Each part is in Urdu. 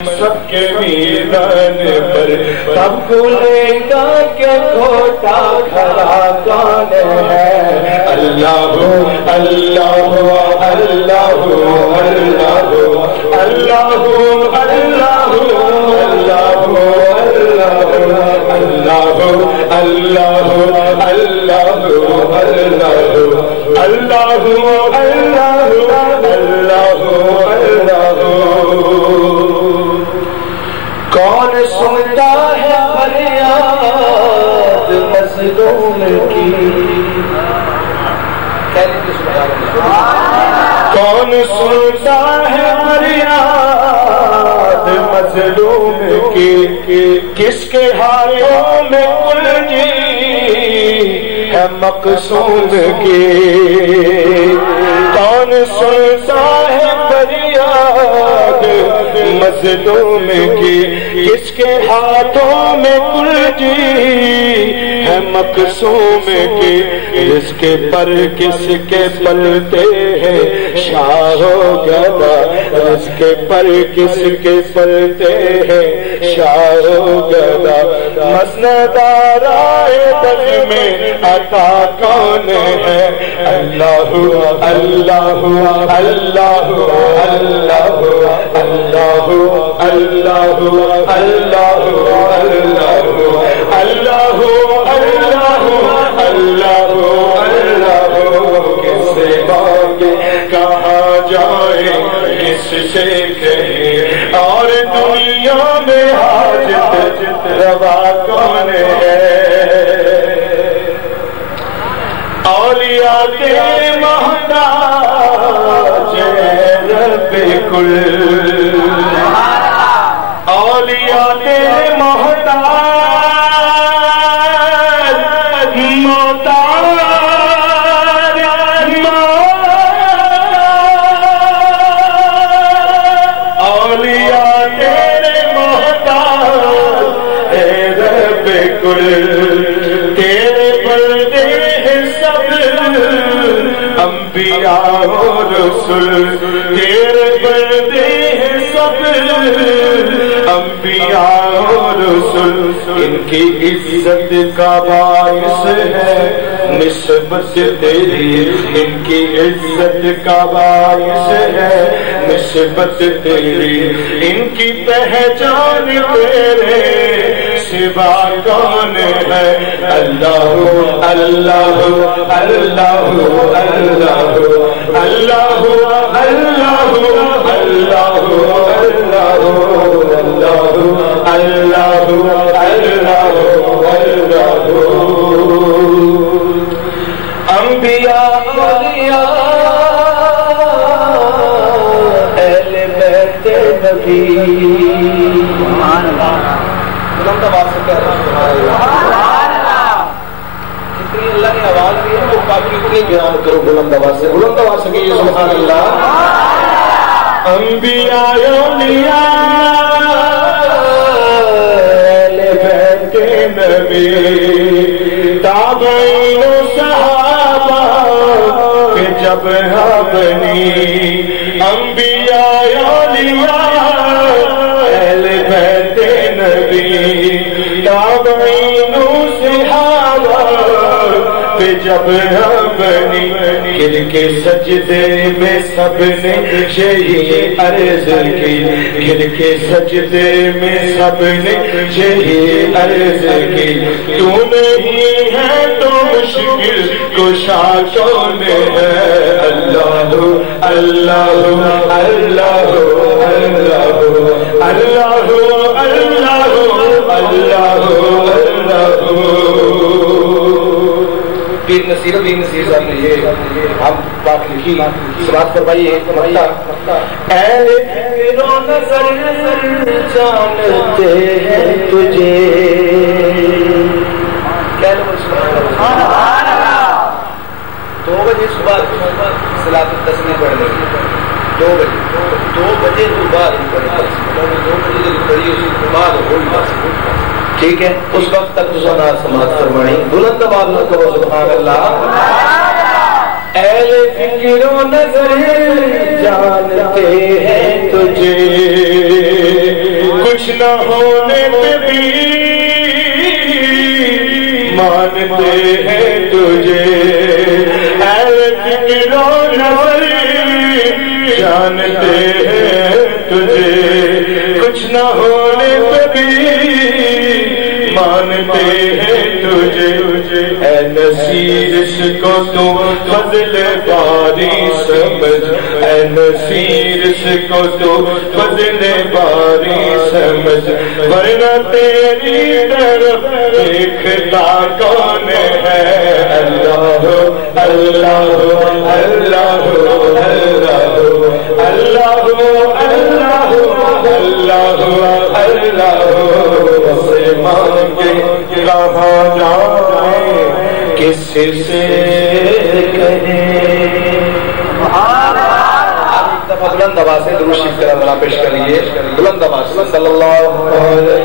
سب کے میدان پر تب بھولے گا کہ کھوٹا کھڑا کون ہے۔ اللہ اللہ اللہ اللہ اللہ اللہ اللہ کون سنتا ہے فریاد مظلوم کی، کون سنتا ہے فریاد مظلوم کی، کس کے ہاتھوں میں کلجی ہے مقصود کی، کون سنتا ہے فریاد مظلوم کی، کس کے ہاتھوں میں کلجی ہے مقصوم کی، اس کے پر کس کے پلتے ہیں شاہ و گدا، اس کے پر کس کے پلتے ہیں شاہ و گدا، مسند آرائے دل میں عطا کون ہے؟ اللہ اللہ اللہ اللہ اللہ اللہ اللہ اللہ اللہ اللہ اللہ کس سے مانگے کہاں جائے کس سے کہیں، اور دنیا میں حاجت روا کون ہے؟ اولیاء کے محتاج رب کل، اولیاء کے محتاج اولیاء تیرے محتاج اے رب کل، تیرے بندے ہیں سب انبیاء و رسول، تیرے بندے ہیں سب انبیاء و رسول، ان کی عزت کا باعث ہے نسبت تیری، ان کی عزت کا باعث ہے نسبت تیری، ان کی پہچان تیرے سوا کون ہے؟ اللہ اللہ اللہ اللہ اللہ اللہ اللہ اللہ اللہ انبیاء اولیاء اہل بیت نبی، بلند آواز سے کہہ رہے ہیں جتنی اللہ کی آواز دی ہے وہ کافی اتنی بیان کرو، بلند آواز سے کہیے سبحان اللہ۔ انبیاء اولیاء اہل بیت نبی، تابعین و صحابہ کہ جب بنی، انبیاء اولیاء اہل بیت نبی، تابعین و صحابہ کہ جب بنی، گر کے سجدے میں سب نے یہی عرض کی، گر کے سجدے میں سب نے یہی عرض کی، تو نہیں ہے تو مشکل کشا کون ہے؟ اللہ اللہ اللہ اللہ اللہ اللہ اللہ اللہ۔ پیر نصیر صاحب نے یہ ہم بات لکھی، سماعت فرمائیے۔ اے میرو نظر جانتے ہیں تجھے، سبحان اللہ۔ 2 بجے صبح صلاۃ التسبیح پڑھنے کی، 2 بجے 2 بجے بعد 2 بجے جب پڑھی اس کے بعد ہوئی، ٹھیک ہے؟ اس وقت تک تو سماعت فرمانی، بلند آواز میں کرو سبحان اللہ۔ اہل فکر و نظر جانتے ہیں تجھے، کچھ نہ ہونے پہ بھی مانتے ہیں تجھے، اے فکر و نظر جانتے ہیں تجھے، کچھ نہ ہونے پہ بھی مانتے ہیں تجھے، اے نصیر اس کو تو فضل باری سمجھ، اے نصیر اس کو تو فضل باری سمجھ، ورنہ تیری طرف دیکھتا کون ہے؟ اللہ اللہ اللہ اللہ اللہ اللہ اللہ سے مانگے کہاں جائے کس سے کہیں؟ بلند آواز سے درود شریف کا نظرہ پیش کریے، بلند آواز سے صلی اللہ علیہ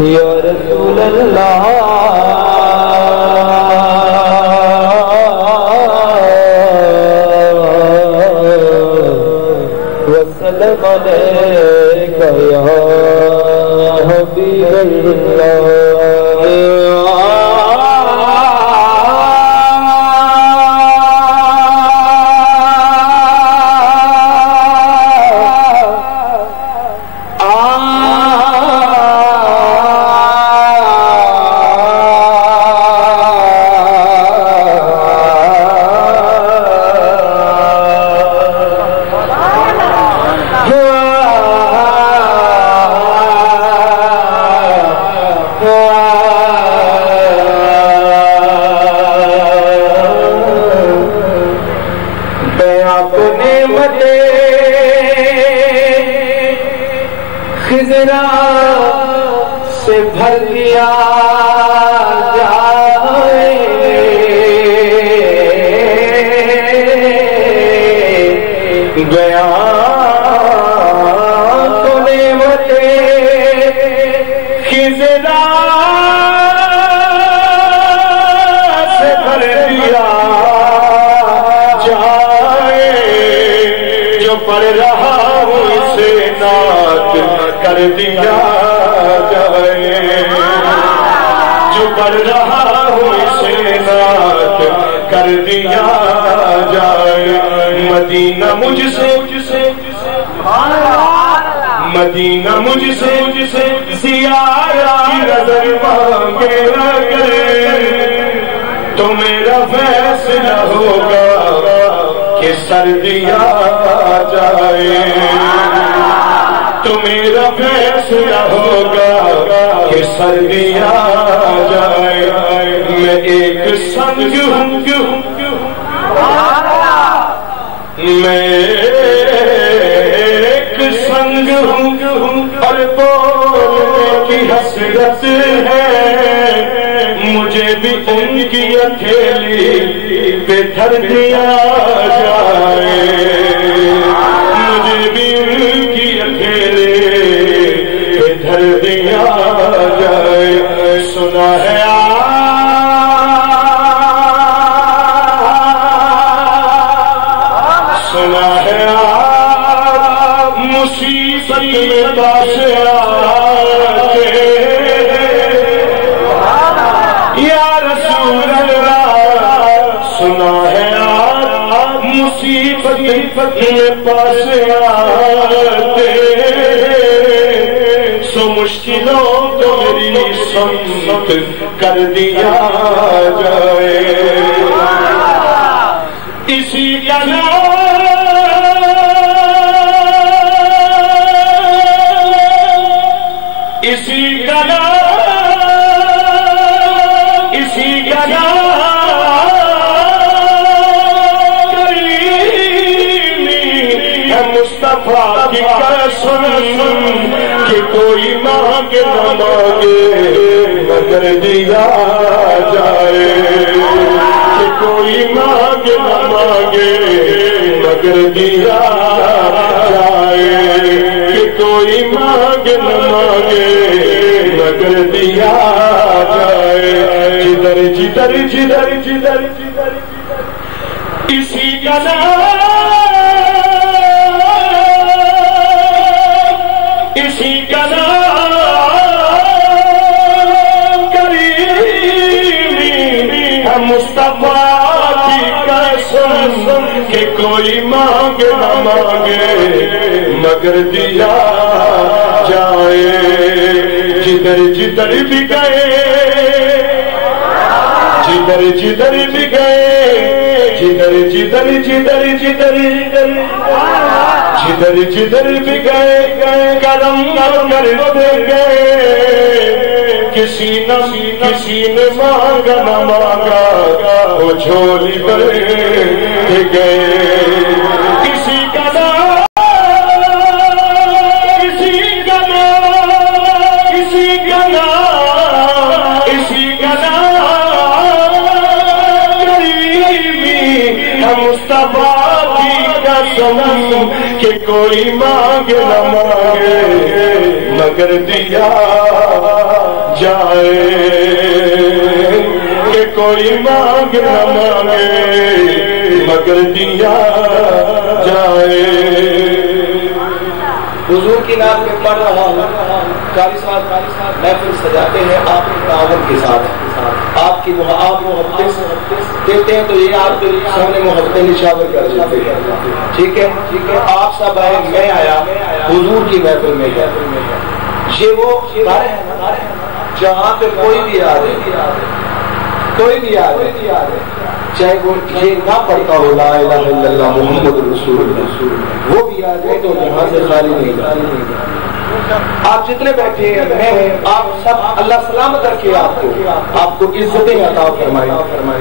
یا رسول اللہ وسلم علیک یا حبیب اللہ۔ سے بھر دیا جائے گیا تو نعمتیں خزرا سے بھر دیا جائے، جو پڑھ رہا ہوں اسے نعت کر دیا جائے، جو پڑھ رہا ہوں اسے نعت کر دیا جائے، مدینہ مجھ سے مدینہ مجھ سے زیارت کی نظر مانگے اگر تو میرا فیصلہ ہوگا کہ سر دیا جائے، تو میرا فیصلہ ہوگا کہ سر دیا جائے، میں ایک سنگ ہوں، میں ایک سنگ ہوں اور بولنے کی حسرت ہے، مجھے بھی ان کی اکیلی پہ دھر دیا جائے، مجھے بھی ان کی اکیلے پہ دھر دیا جائے، سنا ہے سنا ہے مصیبت میں پاس آتے یا رسول اللہ، سنا ہے مصیبت میں پاس آتے، سو مشکلوں کو میری سمت کر دیا جائے، اسی کا اسی کا مصطفیٰ کی قسم کہ کوئی مانگے نہ مانگے مگر دیا جائے، کہ کوئی مانگے نہ مانگے مگر دیا جائے، کہ کوئی مانگے نہ مانگے مگر دیا جائے، جدھر جدھر جدھر جدھر اسی کا نام اسی کا نام کریمی ہے مصطفیٰ کی قسم کہ کوئی مانگے نہ مانگے مگر دیا جائے جدھر جدھر بھی گئے جدھر جدھر بھی گئے جدھر جدھر جدھر جدھر جدھر جدھر بھی گئے کرم کرتے گئے کسی نے مانگا نہ مانگا وہ جھولی بھر کے گئے کسی کا نام کسی کا نام کسی کا نام کسی کا نام کریمی ہے مصطفیٰ کی قسم کہ کوئی مانگے نہ مانگے مگر دیا جائے کہ کوئی مانگے نہ مانگے مگر دیا جائے حضور کی نام میں پڑھ رہا ہوں قاری صاحب محفل سجاتے ہیں آپ کے تعاون کے ساتھ آپ کی آپ محبت دیتے ہیں تو یہ آپ کے سامنے محبتیں نشاور کر دیتے ہیں ٹھیک ہے آپ سب آئے میں آیا حضور کی محفل میں گیا یہ وہ جہاں پہ کوئی بھی آ جائے چاہے وہ یہ نہ پڑھتا ہو لا الہ الا اللہ محمد رسول اللہ وہ بھی آ جائے تو یہاں سے خالی نہیں جاتے آپ جتنے بیٹھے ہیں آپ سب اللہ سلامت رکھے آپ کو عزتیں عطا فرمائے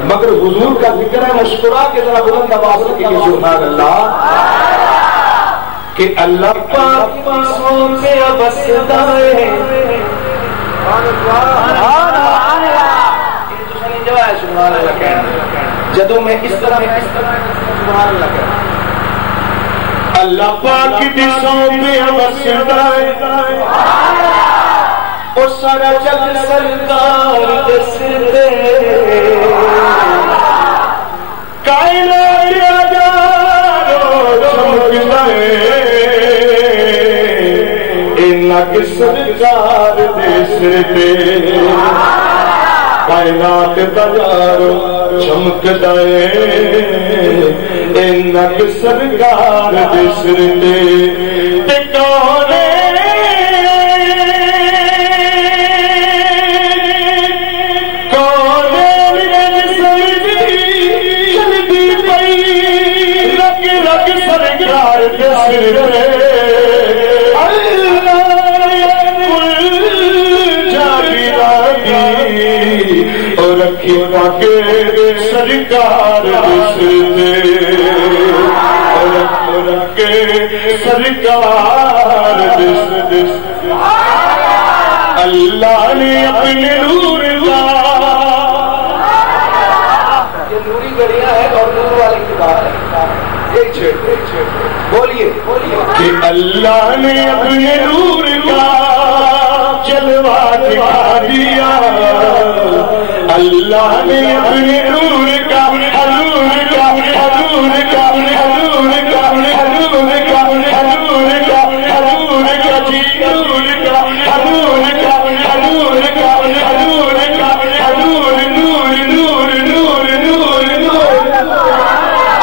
مگر حضور کا ذکر ہے مشکرہ کے ذرا بلند آواز سے کہ سبحان اللہ کہ اللہ پاک پاسوں سے بستا ہے سبحان اللہ کہنا جدوں میں اس طرح سبحان اللہ کہنا اللہ پاک دسوں میں بستا ہے اور سارا جگ سرکار دستے کائنات چمکتا ہے انک سرکار دستے کائنات بازارو چمکتا ہے انک سرکار دستے ٹکانے سرکار دستے سرکار سرکار اللہ نے اپنے نور کا یہ نوری گڑیاں ہے اور نور والی کی بات ہے بولیے کہ اللہ نے اپنے نور کا جلوہ دکھا دیا اللہ نے اپنے نور کا حضور کا حضور کا حضور کا حضور کا حضور کا حضور کا جی نور کا حضور کا حضور کا حضور کا حضور نور نور نور نور نور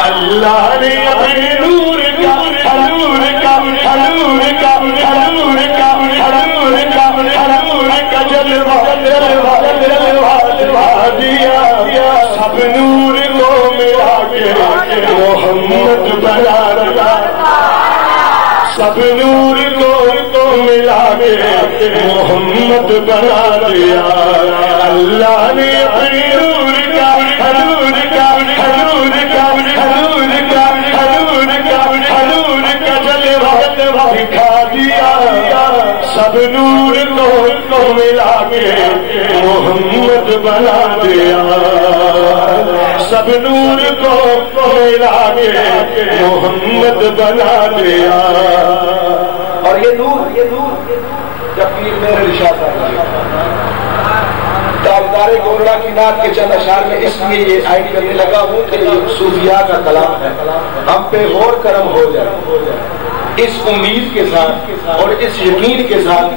اللہ نے اپنے نور کا حضور کا حضور کا حضور کا حضور کا حضور کا جلوہ جلوہ جلوہ دیا سب نور کو ملا کے محمد بنا دیا سب نور کو ملا کے محمد بنا دیا اللہ نے اپنے نور کا حضور کا حضور کا حضور کا حضور کا حضور کا جلوہ دکھا دیا سب نور کو ملا کے محمد بنا دیا سب نور کو ملا کے محمد بنا دیا اور یہ نور جب پیر میرے رشاہ صاحب سارے گورڑا کی نات کے چند اشعار میں اس لیے یہ عائد کرنے لگا ہوں کہ یہ صوفیاء کا کلام ہے، ہم پہ غور کرم ہو جائے۔ اس امید کے ساتھ اور اس یقین کے ساتھ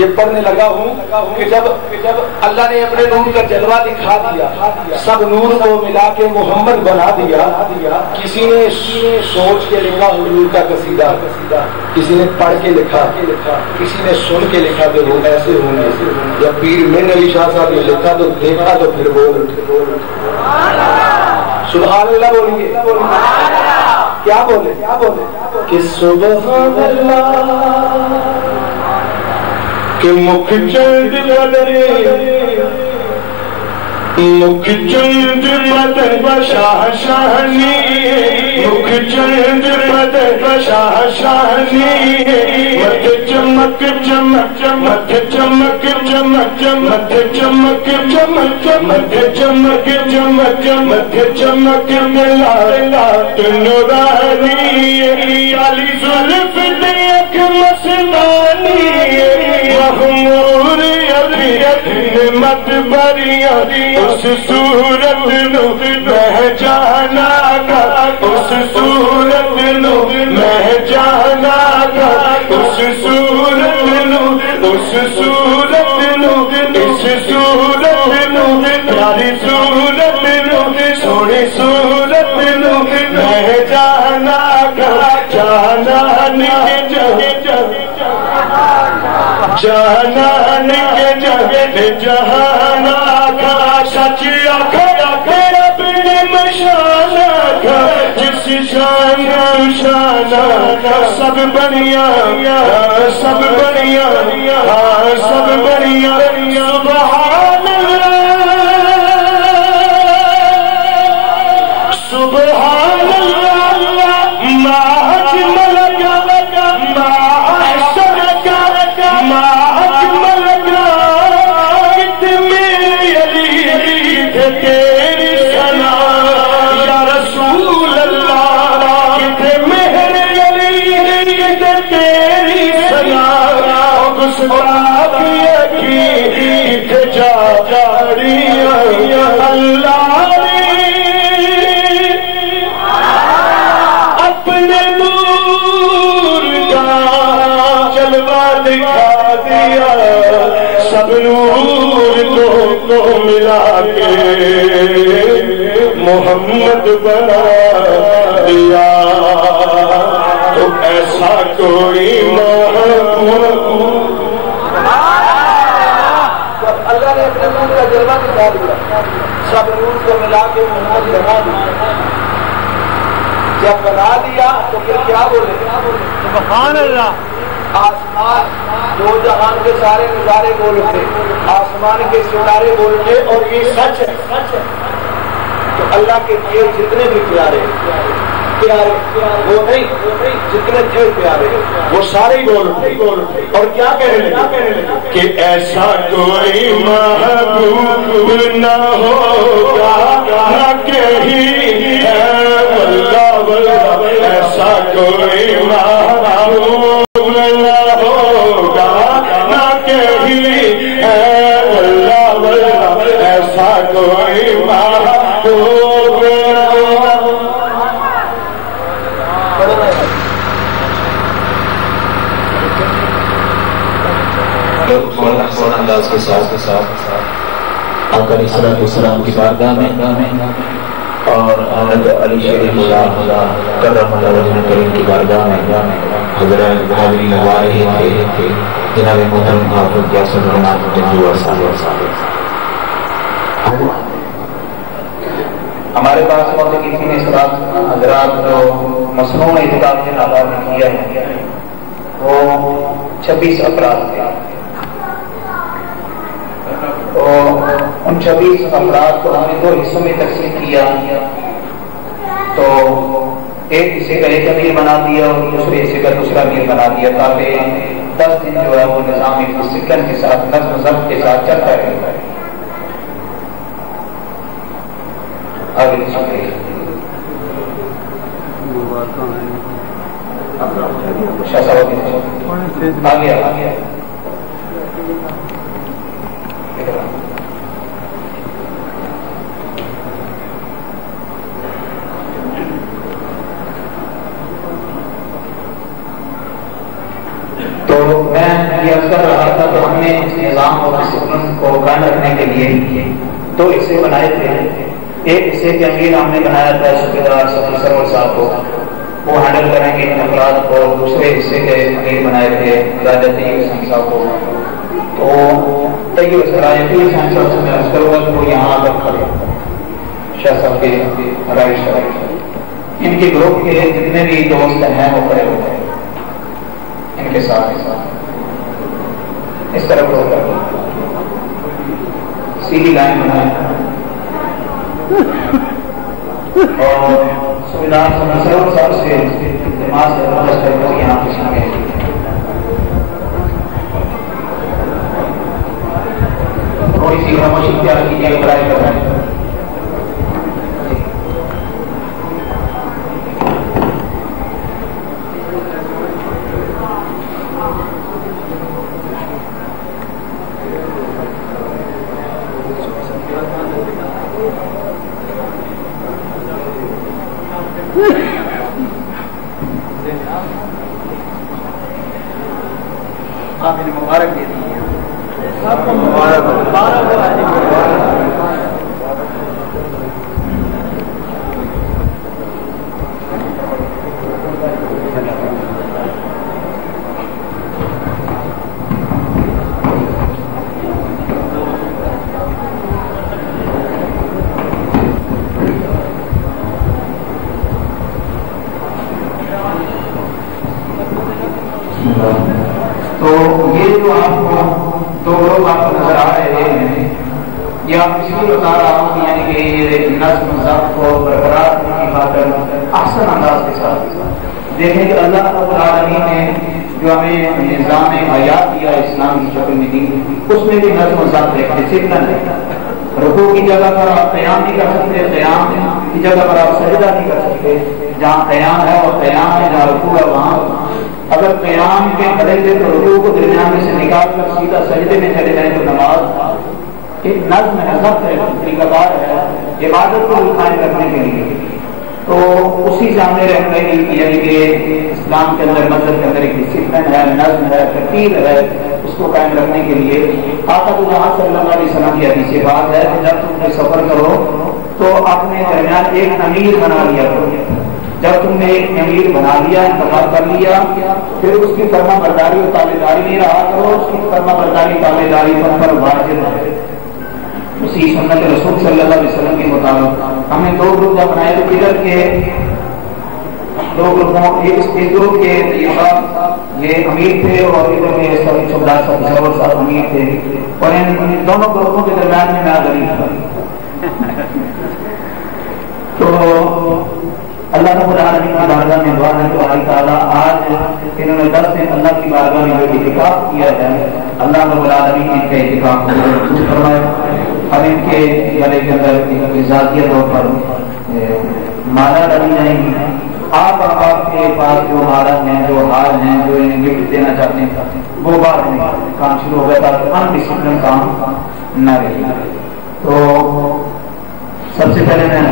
یہ پڑھنے لگا ہوں کہ جب اللہ نے اپنے نور کا جلوہ دکھا دیا، سب نور کو ملا کے محمد بنا دیا، کسی نے سوچ کے لکھا حضور کا قصیدہ، کسی نے پڑھ کے لکھا، کسی نے سن کے لکھا کہ وہ ایسے ہوں گے۔ جب پیر مین علی شاہ صاحب نے لکھا تو دیکھا تو پھر بول سبحان اللہ بولیے، کیا بولے کہ سبحان اللہ کہ مکھ چند بدرے مکھ چند بدر بشاہ شاہنی، مکھ چند بدر بشاہ شاہنی، مت چمک چمک چمک چمک چمک چمک چمک چمک چمک چمک چمک چمک چمک ملالات نورانی، علی زلف دیکھ مستانی، محمور مت بریاں اس صورت نو میں جانا گا، اس صورت نو میں جانا گا، اس صورت نو اس صورت نو اس صورت نو پیاری صورت نو سونی صورت نو میں جانا گا، جانا نہیں جانا نہیں جہانا کا سچ آخر تیرا بڑے مشانہ کا، جس شان شانہ سب بنیا سب بنیا سب بنیا سبحان اللہ سبحان اللہ، ما اجمل کا ما احسن کا ما اجمل کا، میرے علی تیری ثنا یا رسول اللہ، میرے علی تیری ثنا، گستاخی کی جا جاری اللہ نے اپنے نور کا جلوہ دکھا دیا، سب نور کو ملا کے محمد بنا دیا، تو ایسا کوئی محبوب اللہ نے اپنے نور کا جلوہ دکھا دیا، سب نور کو ملا کے محمد بنا دیا۔ جب بنا دیا تو پھر کیا بولے سبحان اللہ، آسمان دو جہان کے سارے نظارے بول اٹھے، آسمان کے ستارے بول اٹھے، اور یہ سچ ہے تو اللہ کے دیے جتنے بھی پیارے پیارے وہ نہیں جتنے تھے پیارے وہ سارے ہی بول اٹھے، اور کیا کہنے لگے کہ ایسا کوئی محبوب نہ ہوگا نہ کہیں واللہ واللہ، ایسا کوئی محبوب نہ ہوگا نہ کہیں واللہ واللہ، ایسا کوئی محبوب انداز کے ساتھ آقا علیہ السلام کی بارگاہ میں اور حضرت علی شریف اللہ کرم اللہ وجہ کریم کی بارگاہ میں حضرت حاضرین وارہین تھے جناب محترم حافظ یاسر رحمان تنجو صاحب۔ ہمارے پاس موسیقی کی نسبت حضرات جو مصنوع اعتقاد کے نامہ نے کیا ہے وہ 26 افراد تھے، تو ان 26 افراد کو ہم نے 2 حصوں میں تقسیم کیا، تو ایک حصے کا ایک امیر بنا دیا اور دوسرے حصے کا دوسرا امیر بنا دیا، تاکہ 10 دن جو ہے وہ نظام مستقل کے ساتھ نظم و ضبط کے ساتھ چلتا رہے۔ آگے شاہ صاحب آگے اس نظام اور ڈسپلن کو قائم رکھنے کے لیے دو حصے بنائے تھے. ایک حصے کے امیر ہم نے بنایا تھا صوبیدار سفیر سرور صاحب کو، وہ ہینڈل کریں گے ان افراد کو. دوسرے حصے کے امیر بنائے تھے طیب صاحب کو. تو طیب صاحب سے میں عرض کروں گا کہ وہ یہاں آ کر کھڑے شاہ صاحب کے رائش ان کے گروپ کے جتنے بھی دوست ہیں وہ کھڑے ہوتے ہیں ان کے ساتھ اس طرح ہو کر سیدھی لائن بنائے اور سویدھار سرور صاحب سے اجتماع سے مدد کر کے یہاں کسی گئے. تھوڑی سی خاموشی اختیار کیجیے گا برائے کر رہے ہیں. آپ نے مبارک دے دی ہے، آپ کو مبارک تو یہ جو آپ کو دو لوگ آپ کو نظر آ رہے ہیں یہ آپ اس لیے بتا رہا ہوں یعنی کہ یہ نظم ضبط کو برقرار رکھنے کی خاطر احسن انداز کے ساتھ دیکھیں کہ اللہ رب العالمین نے جو ہمیں نظام حیات دیا اسلام کی شکل میں دی اس میں بھی نظم و ضبط ایک ڈسپلن ہے. رکوع کی جگہ پر آپ قیام نہیں کر سکتے، قیام کی جگہ پر آپ سجدہ نہیں کر سکتے. جہاں قیام ہے وہ قیام ہے، جہاں رکوع ہے وہاں اگر قیام کے کھڑے تھے تو رکوع کو درمیان میں سے نکال کر سیدھا سجدے میں چلے جائیں تو نماز ایک نظم ہے، ضبط ہے، طریقہ کار ہے عبادت کو قائم رکھنے کے لیے. تو اسی سامنے رکھنے کے لیے یعنی کہ اسلام کے اندر مذہب کے اندر ایک ڈسپلن ہے، نظم ہے، ترتیب ہے، اس کو قائم رکھنے کے لیے آقا جہاں صلی اللہ علیہ وسلم کی حدیث سے بات ہے کہ جب تم نے سفر کرو تو اپنے درمیان ایک امیر بنا لیا کرو. جب تم نے ایک امیر بنا لیا، انتخاب کر لیا، پھر اس کی فرما برداری اور تابع داری نہیں رہا کرو، اس کی فرما برداری تابع داری پر واجب ہے. اسی سنت رسول صلی اللہ علیہ وسلم کے مطابق ہم نے دو گروپ جب بنائے تو ادھر کے دو گروپوں ایک گروپ کے یہ امیر تھے اور ادھر کے صوبیدار صاحب امیر تھے اور ان دونوں گروپوں کے درمیان میں غریب تھا. تو اللہ رب العالمین کی بارگاہ میں دعا ہے تو اللہ تعالیٰ آج انہوں نے 10 دن اللہ کی بارگاہ میں جو اعتکاف کیا ہے اللہ رب العالمین ان کے اعتکاف کو قبول فرمائے اور ان کے گلے کے اندر ذاتیہ طور پر مالا ڈالی جائیں گی. آپ کے پاس جو حالات ہیں، جو حال ہیں، جو انہیں گفٹ دینا چاہتے ہیں وہ بعد میں کام شروع ہو گیا تاکہ ان ڈسپلن کام نہ رہے. تو سب سے پہلے میں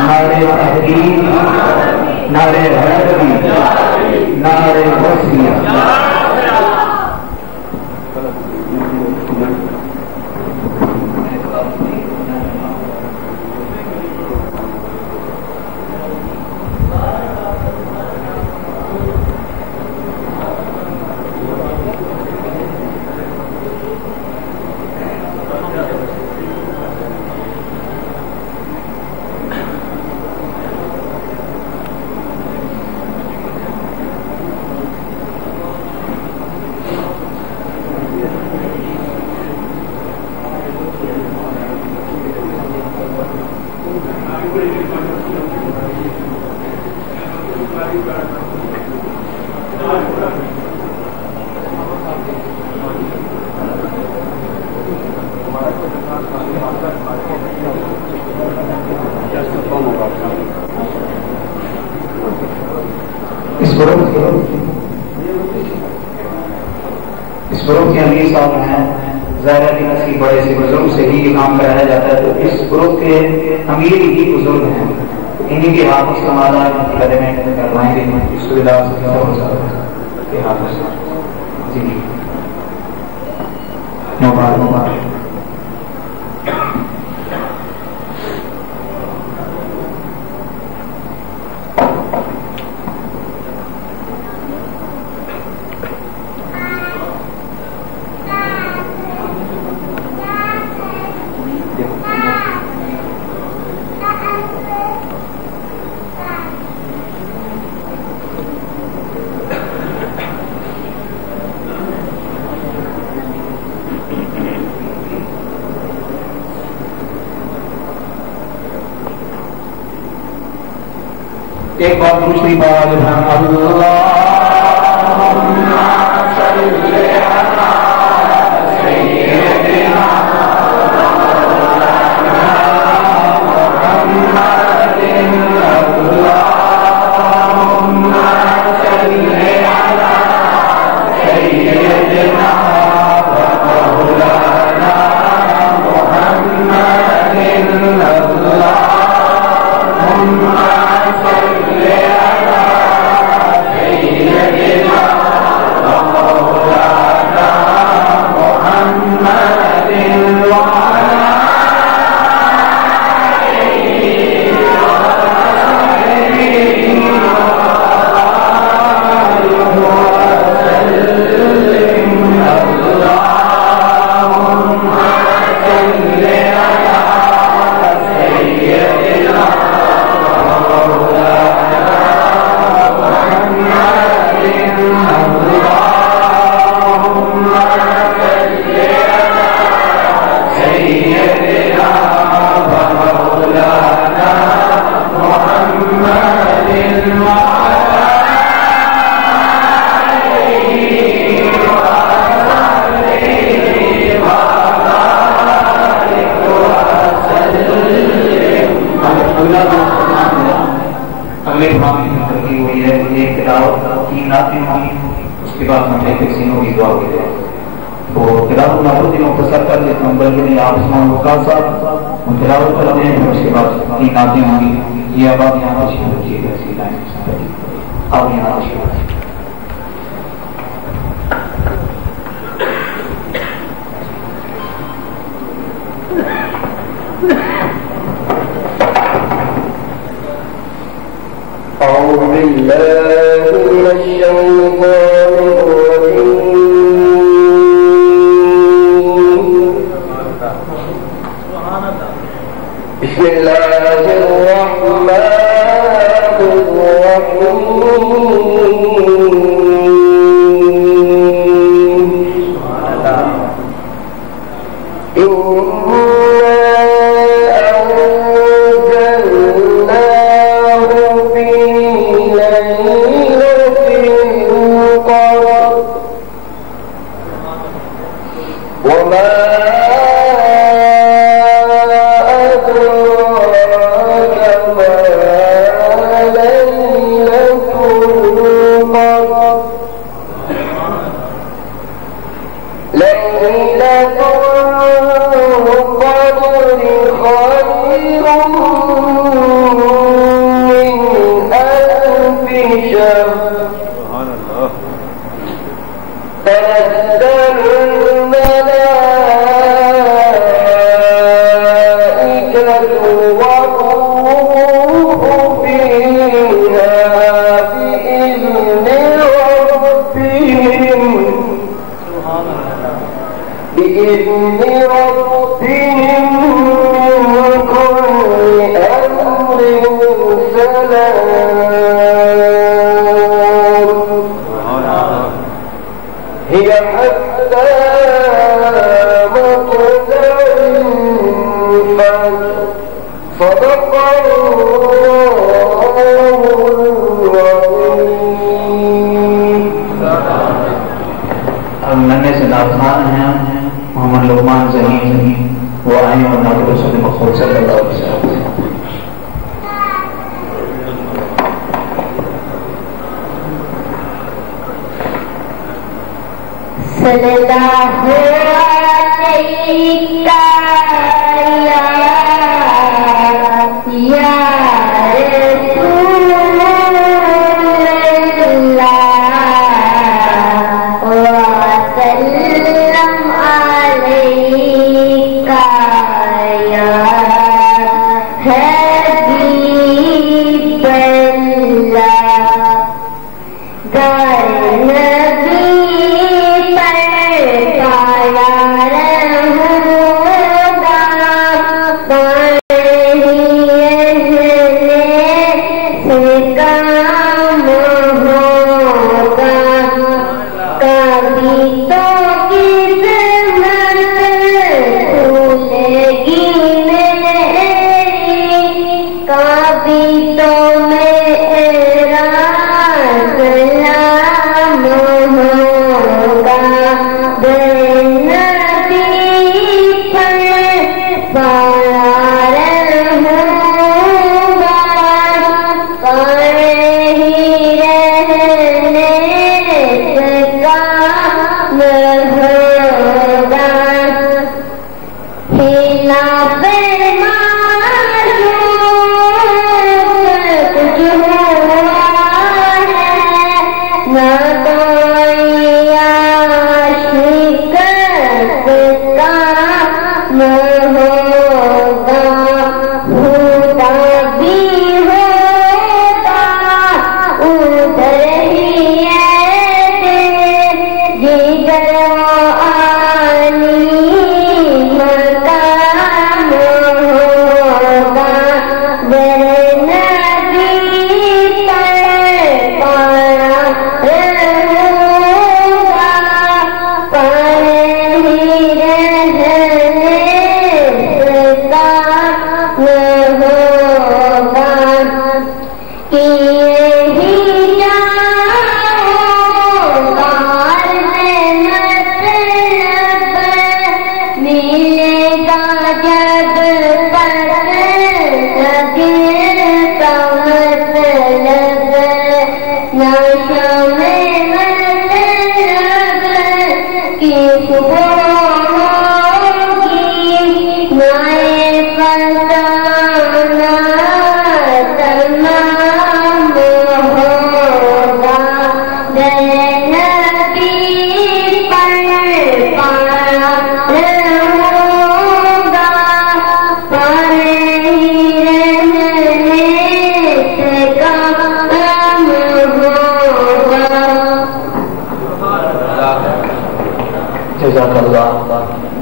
نعرے تحقیق، نعرے حیدری، نعرے وسیع. اس گروپ کے امیر صاحب ہیں، ظاہر ہے کہ کسی بڑے سے بزرگ سے ہی یہ کام کرایا جاتا ہے، تو اس گروپ کے امیر ہی بزرگ ہیں، انہیں کے ہاتھوں سے ہمارا ایکسپیریمنٹ کروائیں گے اس کے ہاتھوں سے. جی مبارک. ایک بات دوسری بات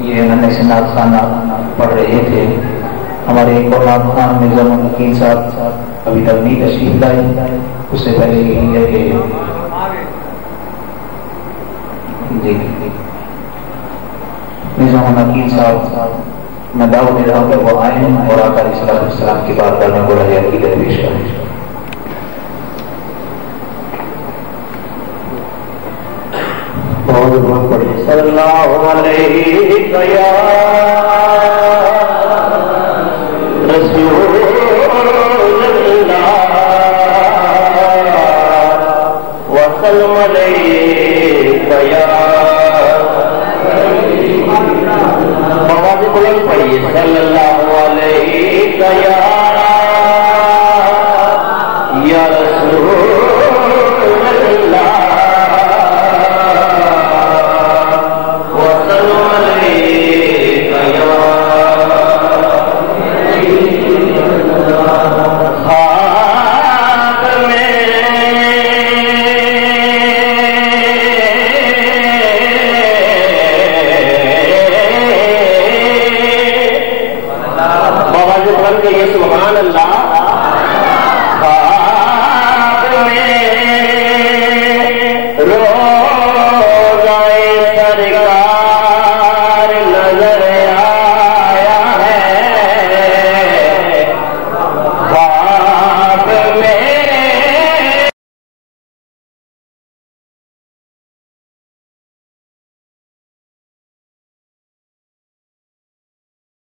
یہ ننے سے نعت خانہ پڑھ رہے تھے. ہمارے قرآن خان مرزا حکیم صاحب ابھی تک نہیں تشریف لائے. اس سے پہلے یہ ہے کہ مرزا حکیم صاحب میں دعوت دے رہا ہوں کہ وہ آئیں اور آقا علیہ السلام کی بات کرنے کو رہے کی درویش کریں. صلی اللہ علیہ یا رسول اللہ وسلم علیہ یا آواز بلند پڑھیے. صلی اللہ علیہ یا